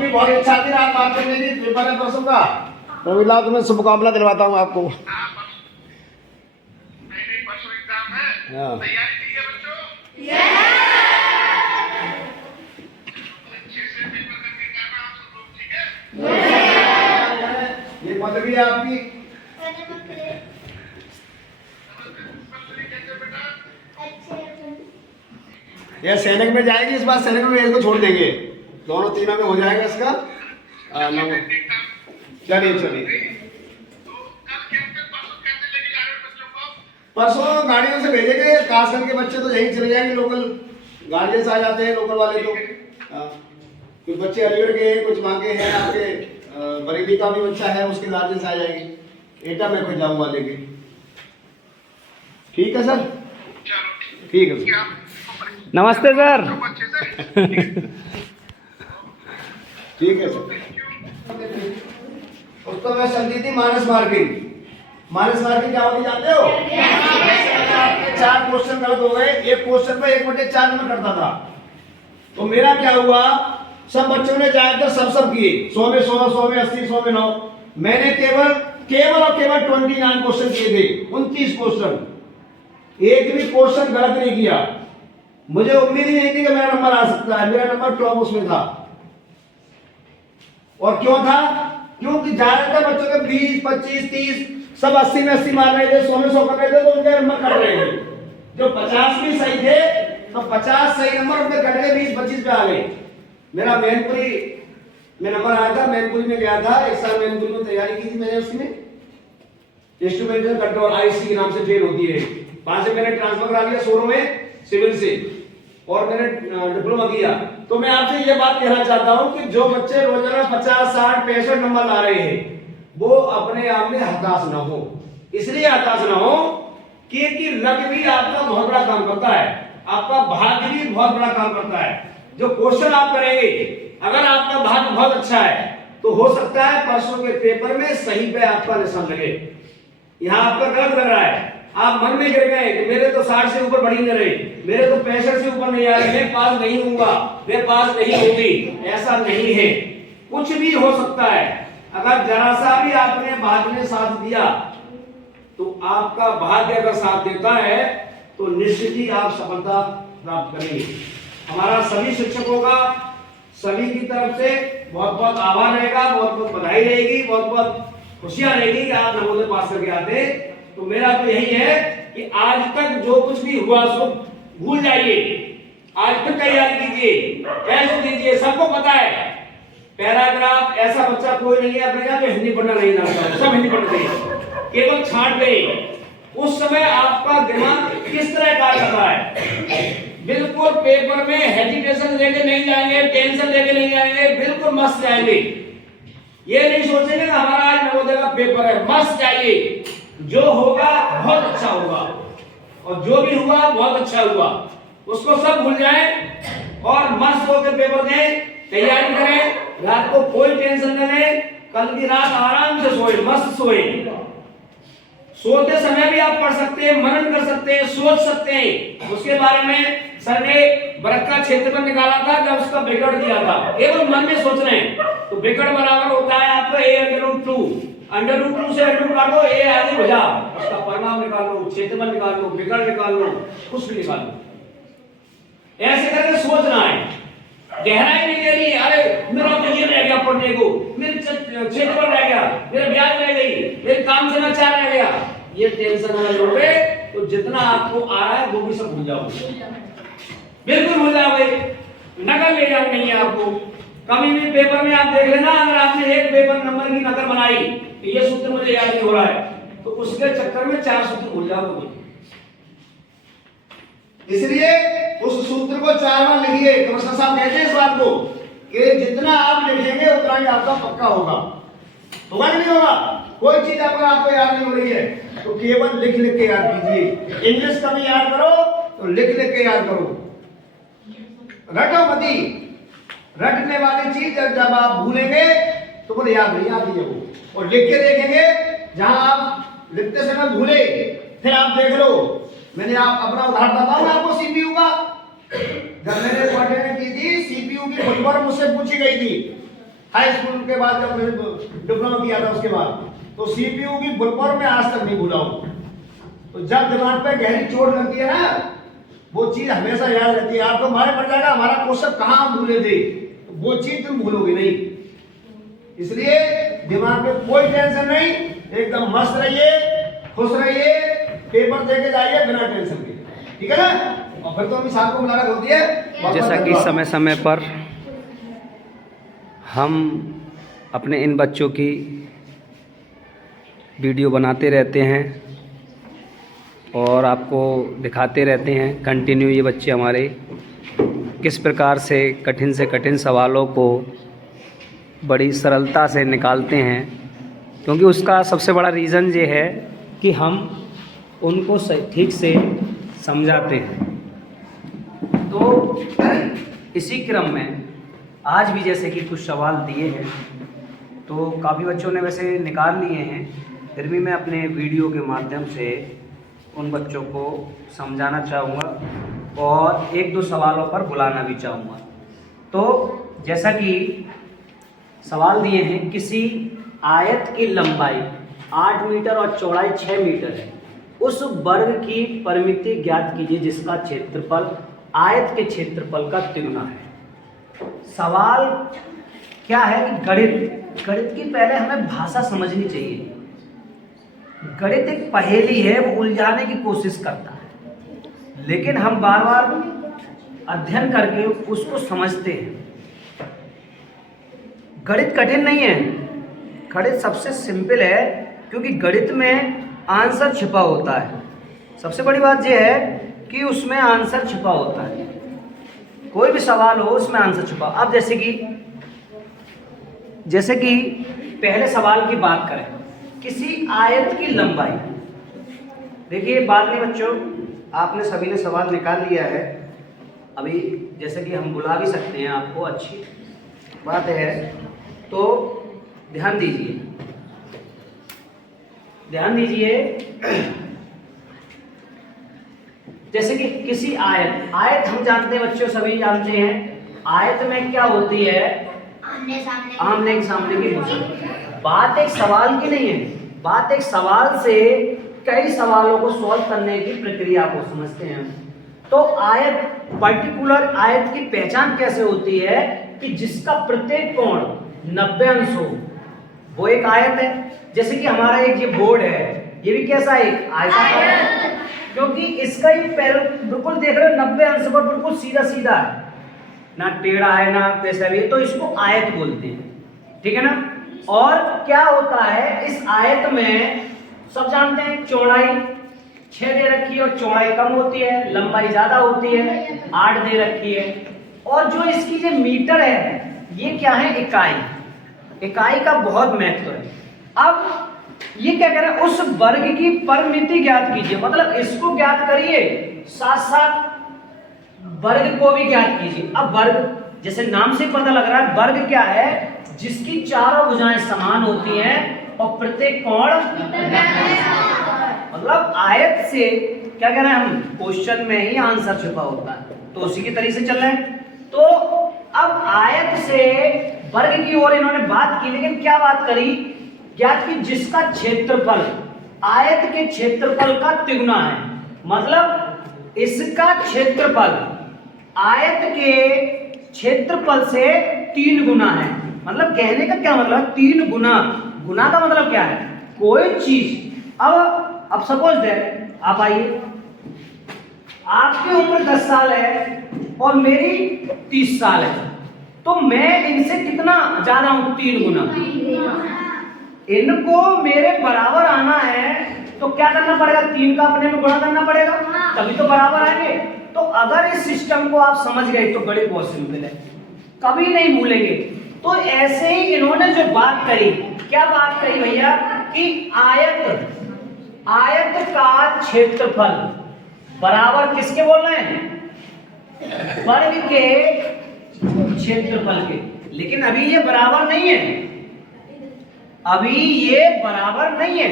भी बहुत इच्छा थी रात बात करने की, पेपर है परसों का, तो मिला तुम्हें शुभकामना दिलवाता हूँ आपको। परसों एग्जाम है, हाँ तैयारी की है बच्चों? अच्छे से पेपर करके करना आप सब लोग, ठीक है? ये पदवी है आपकी। कैसे बेटा? ये सैनिक में जाएगी, इस बार सैनिक में एक को छोड़ देंगे, दोनों तीनों में हो जाएगा इसका नंबर। चलिए चलिए, तो कल कैसे परसों कैसे लेके जा रहे हो बच्चों को? परसों गाड़ियों से भेजेंगे, कासगंज के बच्चे तो यहीं चले जाएंगे, लोकल गाड़ियों से आ जाते हैं लोकल वाले तो। कुछ बच्चे अलीगढ़ के हैं, कुछ वहाँ के हैं, आपके बरेली का भी बच्चा है, उसके गार्जियन से आ जाएंगे। एटा मैं खुद जाऊँगा लेके। ठीक है सर, चलो ठीक है सर। क्या नमस्ते सर। अच्छे से ठीक है सर। उसको मैं समझी थी मानस मार्किंग। मानस मार्किंग क्या होती जानते हो? आपके 4 क्वेश्चन गलत हो गए, एक क्वेश्चन पे 1/4 नंबर करता था, तो मेरा क्या हुआ, सब बच्चों ने ज्यादातर सब किए, 100 में 100, 100 में 80, 100 में 9। मैंने केवल और केवल 29 क्वेश्चन किए थे, 29 क्वेश्चन, एक भी क्वेश्चन गलत नहीं किया। मुझे उम्मीद ही नहीं थी कि मेरा नंबर आ सकता है, मेरा नंबर टॉप उसमें था। और क्यों था? क्योंकि ज्यादातर बच्चों के 20, 25, 30 सब 80 में 80 मार रहे थे, 100 में 100 कर रहे थे, तो उनके नंबर कट रहे थे। जो 50 भी सही थे तो 50 सही नंबर उनके कट गए, 20, 25 पे आ गए। मेरा मैनपुरी में नंबर आया था, मैनपुरी में गया था, एक साल मैनपुरी में तैयारी की थी मैंने, उसमें इंस्ट्रूमेंटेशन कंट्रोल आईसी के नाम से ट्रेन होती है, वहां से मैंने ट्रांसफर करा लिया सोरो में सिविल से, और मैंने डिप्लोमा किया। तो मैं आपसे ये बात कहना चाहता हूं कि जो बच्चे रोजाना 50, 60, 65 नंबर ला रहे हैं, वो अपने आप में हताश ना हो। इसलिए हताश ना हो कि लक भी आपका बहुत बड़ा काम करता है, आपका भाग्य भी बहुत बड़ा काम करता है। जो क्वेश्चन आप करेंगे, अगर आपका भाग्य बहुत अच्छा है तो हो सकता है परसों के पेपर में सही पे आपका निशान लगे। यहाँ आपका गलत लग रहा है, आप मन में गिर गए कि मेरे तो 60 से ऊपर बढ़ी नहीं रहे, मेरे तो 65 से ऊपर नहीं आ रहे, मैं पास नहीं होऊंगा, मैं पास नहीं होगी। ऐसा नहीं है, कुछ भी हो सकता है। अगर जरा सा भी आपने भाग्य ने साथ दिया तो आपका भाग्य अगर साथ देता है तो निश्चित ही आप सफलता प्राप्त करेंगे। हमारा सभी शिक्षकों का सभी की तरफ से बहुत बहुत आभार रहेगा, बहुत बहुत बधाई रहेगी, बहुत बहुत खुशियां रहेगी कि आप नवोदय पास करके आते। तो मेरा तो यही है कि आज तक जो कुछ भी हुआ उसको भूल जाइए, आज तक तैयारी कीजिए, टेस्ट दीजिए। सबको पता है पैराग्राफ, ऐसा बच्चा कोई नहीं है अपने यहाँ जो हिंदी पढ़ना नहीं जानता, सब हिंदी पढ़ते हैं, केवल छांट गए। उस समय आपका दिमाग किस तरह कार्य कर रहा है? बिल्कुल पेपर में हेजिटेशन लेके नहीं जाएंगे, टेंशन लेके नहीं जाएंगे, बिल्कुल मस्त जाएंगे। ये नहीं सोचेंगे कि हमारा आज नवोदय का पेपर है, मस्त जाइए, जो होगा बहुत अच्छा होगा, और जो भी हुआ बहुत अच्छा हुआ, उसको सब भूल जाएं और मस्त होकर पेपर दें, तैयारी करें, रात को कोई टेंशन न लें, कल की रात आराम से सोए, मस्त सोए। सोते समय भी आप पढ़ सकते हैं, मनन कर सकते हैं, सोच सकते हैं। उसके बारे में सर ने बरक्का क्षेत्र में निकाला था जब उसका विकट दिया था, केवल मन में सोच रहे हैं। तो विकट बराबर होता है आपका a/√2, √2 से √2 काट दो, a आगे भुजा, उसका परिणाम निकाल लो, क्षेत्रफल निकाल लो, विकट निकाल लो, कुछ भी निकाल लो। ऐसे करके सोचना है, गहराई नहीं लेनी है। अरे मेरा तो ये रह गया पढ़ने को, मेरे क्षेत्रफल रह गया, मेरे ब्याज रह गई, मेरे काम समाचार रह गया, ये टेंशन अगर लोगे तो जितना आपको आ रहा है वो भी सब भूल जाओगे, बिल्कुल भूल जाओगे, नकल ले जानी नहीं है आपको। कभी भी पेपर में आप देख लेना, अगर आपने एक पेपर नंबर की नकल बनाई, ये सूत्र मुझे याद नहीं हो रहा है, तो उसके चक्कर में 4 सूत्र भूल जाओगे। इसलिए उस सूत्र को 4 बार लिखिए। कमिश्नर साहब कहते हैं इस बात को कि जितना आप लिखेंगे उतना ही आपका पक्का होगा कि नहीं होगा? कोई चीज अगर आपको याद नहीं हो रही है तो केवल लिख लिख के याद कीजिए। इंग्लिश का भी याद करो तो लिख लिख के याद करो, रटो मती। रटने वाली चीज जब आप भूलेंगे तो वो याद नहीं आती है वो, और लिख के देखेंगे, जहां आप लिखते समय भूले फिर आप देख लो। मैंने आप अपना उदाहरण बताऊं आपको सीपीयू का। जब मैंने पढ़ने की थी सीपीयू की फुटबॉल मुझसे पूछी गई थी हाई स्कूल के बाद जब मैंने डिप्लोमा किया था उसके बाद, तो सीपीयू की फुल फॉर्म मैं आज तक नहीं भूला हूं। तो जब दिमाग पे गहरी चोट लगती है ना, वो चीज हमेशा याद रहती है। आपको मारे पड़ जाएगा हमारा क्वेश्चन कहां हम भूले थे, तो वो चीज तुम भूलोगे नहीं। इसलिए दिमाग में कोई टेंशन नहीं, एकदम मस्त रहिए, खुश रहिए, पेपर देके जाइए बिना टेंशन के, ठीक है ना। और फिर तो अभी शाम को मुलाकात होती है। जैसा कि समय समय पर हम अपने इन बच्चों की वीडियो बनाते रहते हैं और आपको दिखाते रहते हैं कंटिन्यू ये बच्चे हमारे किस प्रकार से कठिन सवालों को बड़ी सरलता से निकालते हैं। क्योंकि उसका सबसे बड़ा रीज़न ये है कि हम उनको ठीक से समझाते हैं। तो इसी क्रम में आज भी जैसे कि कुछ सवाल दिए हैं, तो काफ़ी बच्चों ने वैसे निकाल लिए हैं, फिर भी मैं अपने वीडियो के माध्यम से उन बच्चों को समझाना चाहूँगा और एक दो सवालों पर बुलाना भी चाहूँगा। तो जैसा कि सवाल दिए हैं, किसी आयत की लंबाई 8 मीटर और चौड़ाई 6 मीटर है, उस वर्ग की परिमिति ज्ञात कीजिए जिसका क्षेत्रफल आयत के क्षेत्रफल का तिगुना है। सवाल क्या है कि गणित की पहले हमें भाषा समझनी चाहिए। गणित एक पहेली है, वो उलझाने की कोशिश करता है, लेकिन हम बार बार अध्ययन करके उसको समझते हैं। गणित कठिन नहीं है, गणित सबसे सिंपल है, क्योंकि गणित में आंसर छिपा होता है। सबसे बड़ी बात यह है कि उसमें आंसर छिपा होता है। कोई भी सवाल हो उसमें आंसर छुपा। अब जैसे कि पहले सवाल की बात करें, किसी आयत की लंबाई। देखिए बात नहीं बच्चों, आपने सभी ने सवाल निकाल लिया है। अभी जैसे कि हम बुला भी सकते हैं आपको, अच्छी बात है। तो ध्यान दीजिए जैसे कि किसी आयत हम जानते हैं बच्चों, सभी जानते हैं, आयत में क्या होती है, आमने सामने की भुजा। बात एक सवाल की नहीं है, बात एक सवाल से कई सवालों को सॉल्व करने की प्रक्रिया को समझते हैं। तो आयत, पर्टिकुलर आयत की पहचान कैसे होती है कि जिसका प्रत्येक कोण 90 अंश हो, वो एक आयत है। जैसे कि हमारा एक ये बोर्ड है, ये भी कैसा एक आयताकार है, क्योंकि इसका ये बिल्कुल देख रहे हो 90 अंश पर बिल्कुल सीधा सीधा है, ना टेढ़ा है ना वैसा भी है, तो इसको आयत बोलते हैं, ठीक है ना। और क्या होता है इस आयत में, सब जानते हैं चौड़ाई 6 दे रखी है और चौड़ाई कम होती है, लंबाई ज्यादा होती है, 8 दे रखी है। और जो इसकी जो मीटर है, ये क्या है, इकाई का बहुत महत्व है। अब ये क्या कह रहा है, उस वर्ग की परिमिति ज्ञात कीजिए, मतलब इसको ज्ञात करिए, साथ साथ वर्ग को भी ज्ञात कीजिए। अब वर्ग, जैसे नाम से पता लग रहा है, वर्ग क्या है, जिसकी चारों भुजाएं समान होती हैं और प्रत्येक कोण, मतलब आयत से क्या कह रहे हैं हम, क्वेश्चन में ही आंसर छुपा होता है, तो उसी की तरीके से चल रहे हैं। तो अब आयत से वर्ग की ओर इन्होंने बात की, लेकिन क्या बात करी, ज्ञात की जिसका क्षेत्रफल आयत के क्षेत्रफल का तिगुना है, मतलब इसका क्षेत्रफल आयत के क्षेत्रफल से 3 गुना है। मतलब कहने का क्या मतलब, 3 गुना। गुना का मतलब क्या है, कोई चीज। अब सपोज दैट आप आइए, आपकी उम्र 10 साल है और मेरी 30 साल है, तो मैं इनसे कितना ज्यादा हूं, 3 गुना। इनको मेरे बराबर आना है तो क्या करना पड़ेगा, 3 का अपने में गुणा करना पड़ेगा, तभी तो बराबर आएंगे। तो अगर इस सिस्टम को आप समझ गए तो गणित बहुत सिंपल है, कभी नहीं भूलेंगे। तो ऐसे ही इन्होंने जो बात करी, क्या बात करी भैया, कि आयत का क्षेत्रफल बराबर किसके बोल रहे हैं, वर्ग के क्षेत्रफल के। लेकिन अभी ये बराबर नहीं है, अभी ये बराबर नहीं है।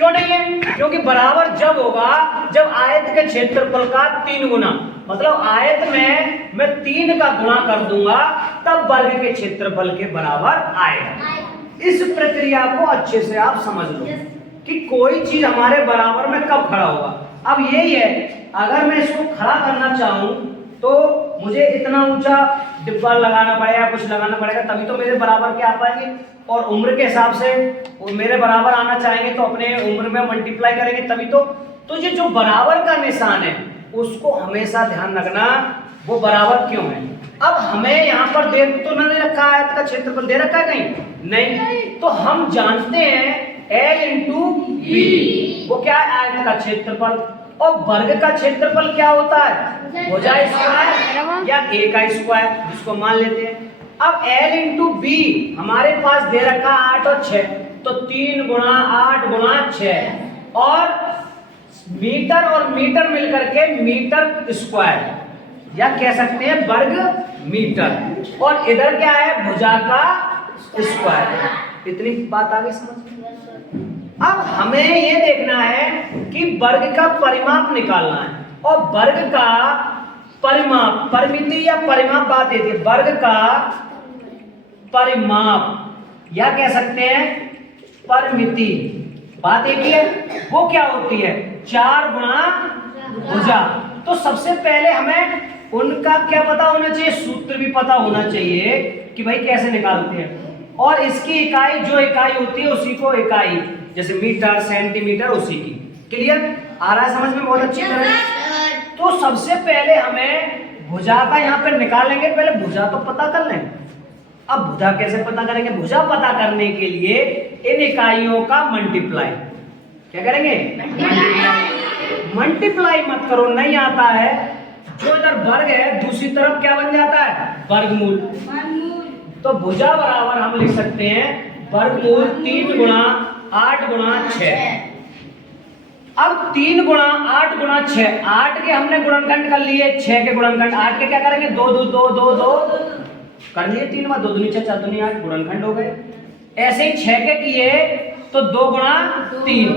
क्यों नहीं है? क्योंकि बराबर जब होगा जब आयत के क्षेत्रफल का 3 गुना, मतलब आयत में मैं 3 का गुणा कर दूंगा तब वर्ग के क्षेत्रफल के बराबर आएगा। इस प्रक्रिया को अच्छे से आप समझ लो कि कोई चीज हमारे बराबर में कब खड़ा होगा। अब यही है, अगर मैं इसको खड़ा करना चाहूं तो मुझे इतना ऊंचा डिब्बा लगाना पड़ेगा, कुछ लगाना पड़ेगा, तभी तो मेरे बराबर के आ पाएंगे। और उम्र के हिसाब से वो मेरे बराबर आना चाहेंगे तो अपने उम्र में मल्टीप्लाई करेंगे तभी तो ये जो बराबर का निशान है उसको हमेशा ध्यान रखना, वो बराबर क्यों है। अब हमें यहाँ पर दे तो नहीं रखा है, आयत का क्षेत्रफल दे रखा है कहीं नहीं, तो हम जानते हैं L इंटू बी, वो क्या है आयत का क्षेत्रफल, और वर्ग का क्षेत्रफल क्या होता है भुजा स्क्वायर या a का स्क्वायर, जिसको मान लेते हैं। अब L इंटू बी हमारे पास दे रखा 8 और 6, तो 3 गुणा 8 गुणा 6, और मीटर और मीटर मिलकर के मीटर स्क्वायर या कह सकते हैं वर्ग मीटर, और इधर क्या है भुजा का स्क्वायर। इतनी बात आ गई समझ? अब हमें ये देखना है कि वर्ग का परिमाप निकालना है, और वर्ग का परिमाप, परिमिति या परिमाप बात देती है, वर्ग का परिमाप या कह सकते हैं परिमिति बात एक ही है, वो क्या होती है 4 गुणा भुजा। तो सबसे पहले हमें उनका क्या पता होना चाहिए, सूत्र भी पता होना चाहिए कि भाई कैसे निकालते हैं, और इसकी इकाई जो इकाई होती है उसी को इकाई, जैसे मीटर सेंटीमीटर उसी की। क्लियर आ रहा है समझ में बहुत अच्छी तरह? तो सबसे पहले हमें भुजा का यहाँ पे निकालेंगे, पहले भुजा तो पता कर लें। अब भुजा कैसे पता करेंगे? भुजा पता करने के लिए इन इकाइयों का मल्टीप्लाई, क्या करेंगे मल्टीप्लाई मत करो, नहीं आता है, जो इधर वर्ग है दूसरी तरफ क्या बन जाता है वर्गमूल। तो भुजा बराबर हम लिख सकते हैं वर्गमूल 3 गुणा 8 गुणा 6। अब 3 गुणा 8 गुणा 6, 8 के हमने गुणनखंड कर लिए, 6 के गुणनखंड 8 के क्या करेंगे 2 2 2 2 2 कर लिए, 3 बार 2 दूनी 6 4 दूनी 8 गुणनखंड हो गए। ऐसे ही 6 के किए तो 2 गुणा 3।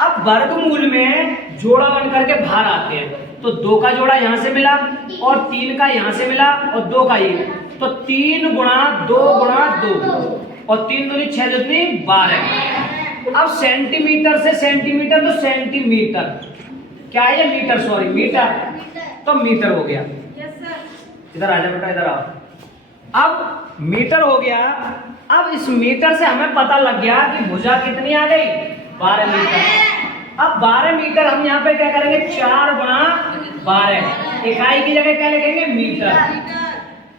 अब वर्गमूल में जोड़ा बन करके बाहर आते हैं, तो 2 का जोड़ा यहाँ से मिला और 3 का यहाँ से मिला और 2 का ये, तो 3 गुणा 2 गुणा 2 और 3 दूनी 6 दूनी 12। अब सेंटीमीटर से सेंटीमीटर तो सेंटीमीटर, क्या है ये मीटर, सॉरी मीटर, तो मीटर हो गया। इधर आ जा बेटा, इधर आओ। अब मीटर हो गया। अब इस मीटर से हमें पता लग गया कि भुजा कितनी आ गई 12 मीटर। अब 12 मीटर हम यहाँ पे क्या करेंगे 4 गुणा 12, इकाई की जगह क्या लिखेंगे मीटर।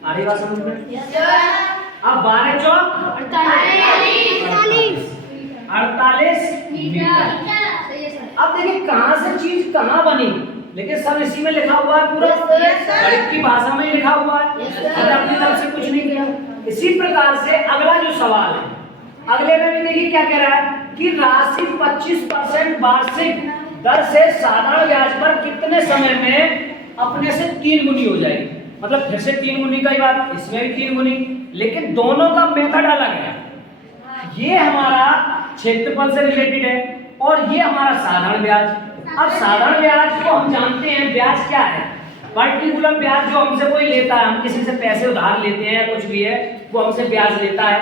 आधी बात समझ में? अब 12 चौक 48 मीटर। अब देखिए कहाँ से चीज कहाँ बनी, लेकिन सब इसी में लिखा हुआ है, पूरा गणित की भाषा में लिखा हुआ है, अपनी तरफ से कुछ नहीं किया। इसी प्रकार से अगला जो सवाल है, अगले में भी देखिए क्या कह रहा है कि राशि 25% वार्षिक दर से साधारण ब्याज पर कितने समय में अपने से 3 गुनी हो जाएगी। मतलब फिर से 3 गुनी का ही बात, इसमें भी 3 गुनी, लेकिन दोनों का मेथड अलग है। ये हमारा क्षेत्रफल से रिलेटेड है और ये हमारा साधारण ब्याज। अब साधारण ब्याज को हम जानते हैं, ब्याज क्या है पर्टिकुलर ब्याज जो हमसे कोई लेता है, हम किसी से पैसे उधार लेते हैं, कुछ भी है वो हमसे ब्याज लेता है।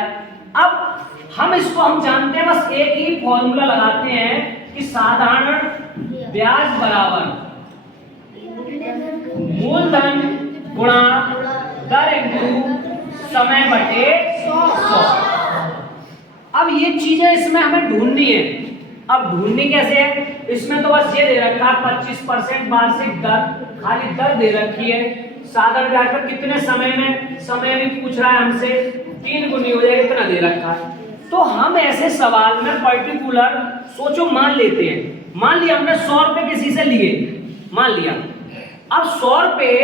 अब हम इसको हम जानते हैं, बस एक ही फॉर्मूला लगाते हैं कि साधारण ब्याज बराबर मूलधन गुणा दर इंटू समय बटे 100। अब ये चीजें इसमें हमें ढूंढनी है। अब ढूंढनी कैसे है, इसमें तो बस ये दे रखा है 25% वार्षिक दर, खाली दर दे रखी है। साधारण ब्याज पर कितने समय में, समय भी पूछ रहा है हमसे, 3 गुनी हो जाएगा, इतना दे रखा है। तो हम ऐसे सवाल में पर्टिकुलर सोचो, मान लेते हैं, मान लिया हमने 100 रुपए किसी से लिए, मान लिया। अब 100 रुपए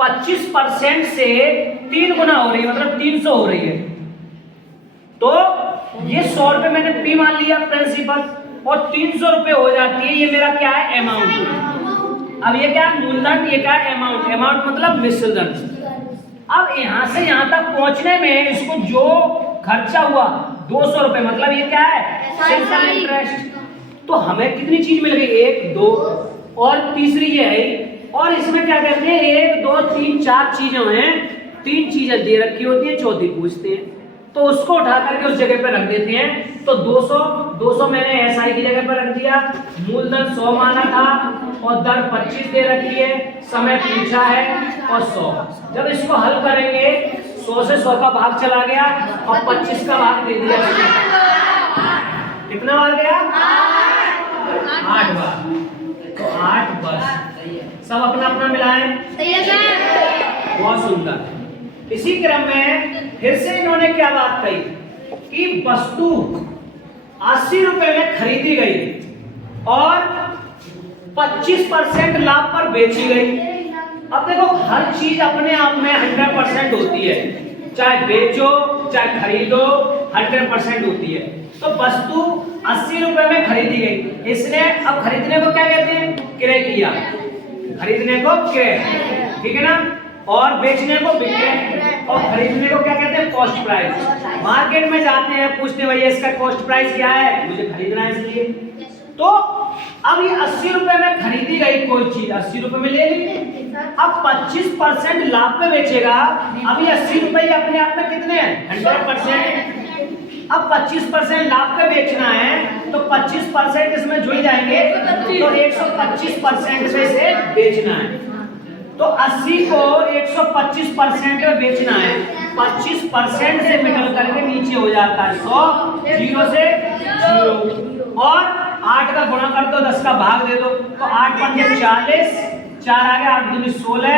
25% से 3 गुना हो रही है, मतलब 300 हो रही है। तो ये 100 रुपए मैंने पी मान लिया प्रिंसिपल, और 300 रुपए हो जाती है, ये मेरा क्या है अमाउंट। अब ये क्या है मूलधन, ये क्या है अमाउंट, अमाउंट मतलब मिश्र धन। अब यहाँ से यहाँ तक पहुंचने में इसको जो खर्चा हुआ 200 रुपए, मतलब ये क्या है सिंपल इंटरेस्ट। तो हमें कितनी चीज मिल गई, 1 2 और तीसरी ये है। और इसमें क्या कहते हैं, 1 2 3 4 चीजें हैं, 3 चीजें दे रखी होती है, चौथी पूछते हैं, तो उसको उठा करके उस जगह पे रख देते हैं। तो 200 मैंने एसआई की जगह पर रख दिया, मूलधन 100 माना था और दर 25 दे रखी है, समय पूछा है और 100। जब इसको हल करेंगे 100 से 100 का भाग चला गया और 25 का भाग दे दिया। कितना बार गया, 8 बार। तो 8 बस सब अपना अपना मिलाएं। बहुत सुंदर। इसी क्रम में फिर से इन्होंने क्या बात कही कि वस्तु 80 रुपए में खरीदी गई और 25% लाभ पर बेची गई। अब देखो हर चीज अपने आप में 100% होती है, चाहे बेचो चाहे खरीदो 100% होती है। तो वस्तु 80 रुपए में खरीदी गई, इसने अब खरीदने को क्या कहते हैं, क्रय किया, खरीदने को क्रय, ठीक है ना, और बेचने को विक्रय और खरीदने को क्या कहते हैं, कॉस्ट प्राइस। मार्केट में जाते हैं, पूछते हैं भैया इसका कॉस्ट प्राइस क्या है, मुझे खरीदना है इसलिए। तो अब ये 80 रुपए में खरीदी गई कोई चीज, 80 रुपए में ले ली, अब 25% लाभ पे बेचेगा। अब ये 80 रुपए अपने आप में कितने हैं, 100%। अब 25% लाभ पे बेचना है तो 25% इसमें जुड़ जाएंगे, तो 125% से बेचना है। तो 80 को 125% में बेचना है, 25% से निकल करके नीचे हो जाता है 100, 0 से 0 और 8 का गुणा कर दो, 10 का भाग दे दो, तो 8 पंजे 40, 4 आ गया, 8 दूनी 16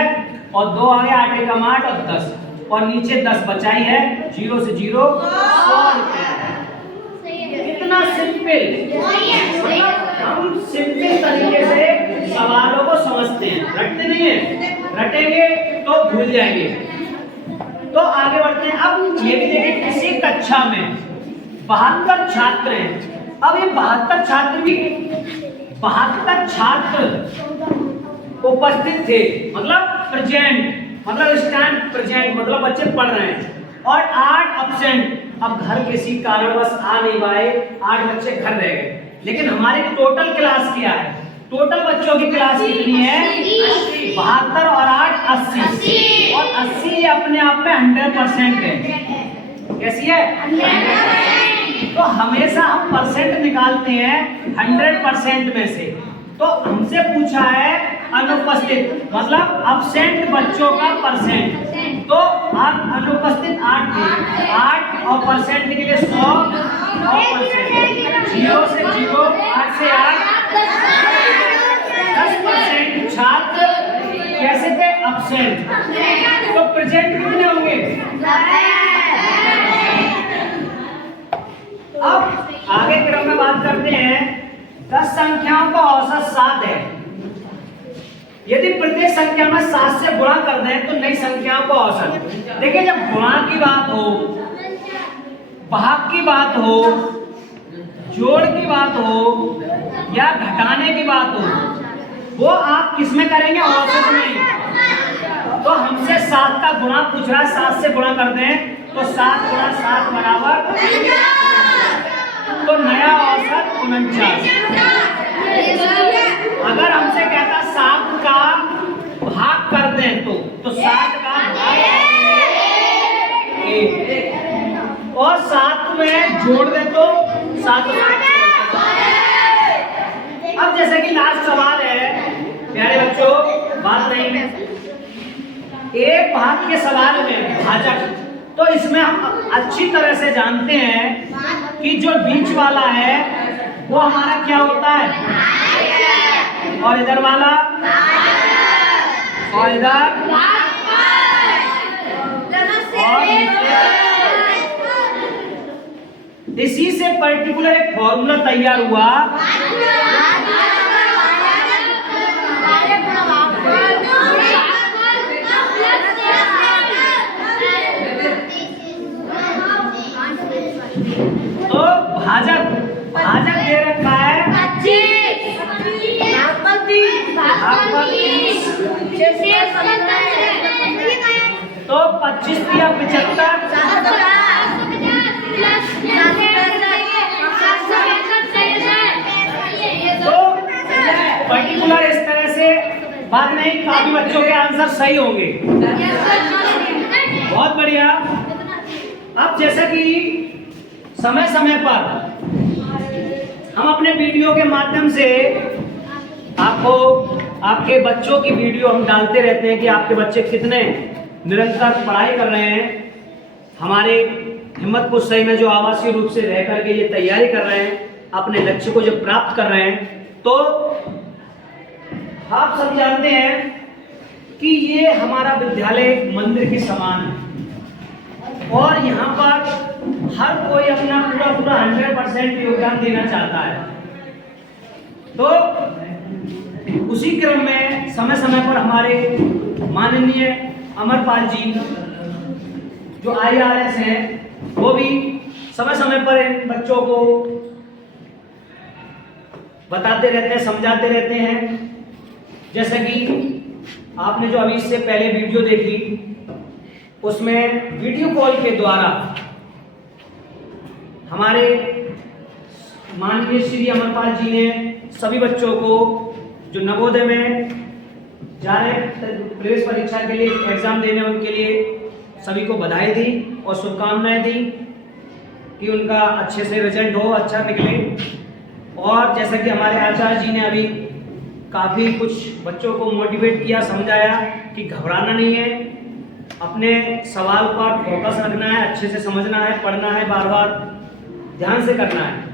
और 2 आ गया, 8 एकम 8 और 10 और नीचे 10 बचाई है, 0 से 0 100 रुपए। कितना सिंपल, मतलब हम सिंपल तरीके से सवालों को समझते हैं, रटते नहीं है, रटेंगे तो भूल जाएंगे। तो आगे बढ़ते हैं। अब ये भी देखिए किसी कक्षा में 72 छात्र हैं। अब ये 72 छात्र भी 72 छात्र उपस्थित थे, मतलब प्रेजेंट, मतलब स्टैंड प्रेजेंट, मतलब बच्चे पढ़ रहे हैं और 8 एब्सेंट। अब घर किसी कारणवश आ नहीं पाए, 8 बच्चे घर रह गए, लेकिन हमारी टोटल क्लास क्या है, टोटल बच्चों की क्लास कितनी है, 72 और 8 80 और 80 ये अपने आप में 100% है। कैसी है, 100%। तो हमेशा हम परसेंट निकालते हैं 100% में से। तो हमसे पूछा है अनुपस्थित, मतलब एब्सेंट बच्चों का परसेंट। तो आप अनुपस्थित 8 थे, 8 और परसेंट के लिए 100 और परसेंट, 0 से 0, 8 से 8 10% छात्र कैसे थे, एब्सेंट। तो प्रेजेंट कितने होंगे, अब आगे क्रम में बात करते हैं। 10 संख्याओं का औसत 7 है। यदि प्रत्येक संख्या में 7 से गुणा कर दें तो नई संख्याओं का औसत। देखिए जब गुणा की बात हो, भाग की बात हो, जोड़ की बात हो या घटाने की बात हो, वो आप किस में करेंगे, औसत में। तो हमसे 7 का गुणा पूछ रहा है, 7 से गुणा कर दें तो 7 गुणा 7 बराबर, तो नया औसत 49। अगर हमसे कहता 7 का भाग कर दें तो 7 का भाग 1 और 7 में जोड़ दें तो 7। अब जैसे कि लास्ट सवाल है प्यारे बच्चों, बात नहीं है, एक भाग के सवाल में भाजक, तो इसमें हम अच्छी तरह से जानते हैं कि जो बीच वाला है वो हमारा क्या होता है, और इधर वाला और इधर और इसी से पर्टिकुलर एक फॉर्मूला तैयार हुआ। तो भाजक दे रखा है 25, तो 25 दिया 75, पर्टिकुलर इस तरह से बात नहीं, काफी बच्चों के आंसर सही होंगे। बहुत बढ़िया। अब जैसा कि समय समय पर हम अपने वीडियो के माध्यम से आपको आपके बच्चों की वीडियो हम डालते रहते हैं कि आपके बच्चे कितने निरंतर पढ़ाई कर रहे हैं। हमारे हिम्मतपुर सही में जो आवासीय रूप से रह करके ये तैयारी कर रहे हैं, अपने लक्ष्य को जो प्राप्त कर रहे हैं, तो आप सब जानते हैं कि ये हमारा विद्यालय मंदिर के समान है और यहाँ पर हर कोई अपना पूरा 100% योगदान देना चाहता है। तो उसी क्रम में समय समय पर हमारे माननीय अमरपाल जी जो IRS हैं, वो भी समय समय पर इन बच्चों को बताते रहते हैं, समझाते रहते हैं। जैसे कि आपने जो अभी इससे पहले वीडियो देखी, उसमें वीडियो कॉल के द्वारा हमारे माननीय श्री अमरपाल जी ने सभी बच्चों को जो नवोदय में जा रहे प्रवेश परीक्षा के लिए एग्जाम देने, उनके लिए सभी को बधाई दी और शुभकामनाएं दी कि उनका अच्छे से रिजल्ट हो, अच्छा निकले। और जैसा कि हमारे आचार्य जी ने अभी काफ़ी कुछ बच्चों को मोटिवेट किया, समझाया कि घबराना नहीं है, अपने सवाल पर फोकस रखना है, अच्छे से समझना है, पढ़ना है, बार बार ध्यान से करना है।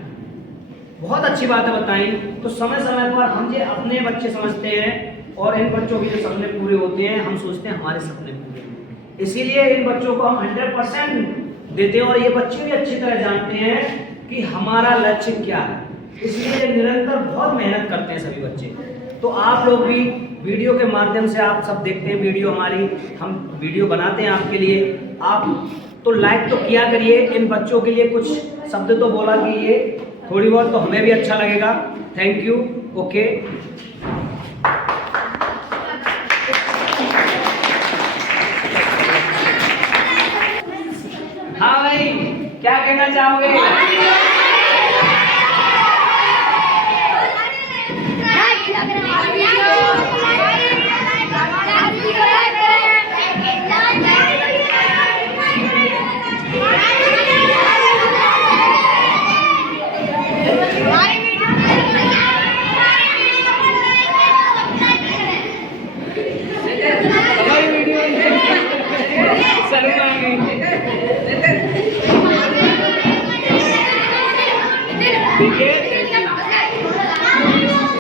बहुत अच्छी बातें बताई। तो समय समय पर हम ये अपने बच्चे समझते हैं और इन बच्चों के जो सपने पूरे होते हैं, हम सोचते हैं हमारे सपने पूरे हों। इसीलिए इन बच्चों को हम 100% देते हैं और ये बच्चे भी अच्छी तरह जानते हैं कि हमारा लक्ष्य क्या है। इसलिए निरंतर बहुत मेहनत करते हैं सभी बच्चे। तो आप लोग भी वीडियो के माध्यम से आप सब देखते हैं वीडियो हमारी, हम वीडियो बनाते हैं आपके लिए, आप तो लाइक तो किया करिए। इन बच्चों के लिए कुछ शब्द तो बोला कि ये थोड़ी बहुत तो हमें भी अच्छा लगेगा। Thank you. ओके। हाँ भाई, क्या कहना चाहोगे?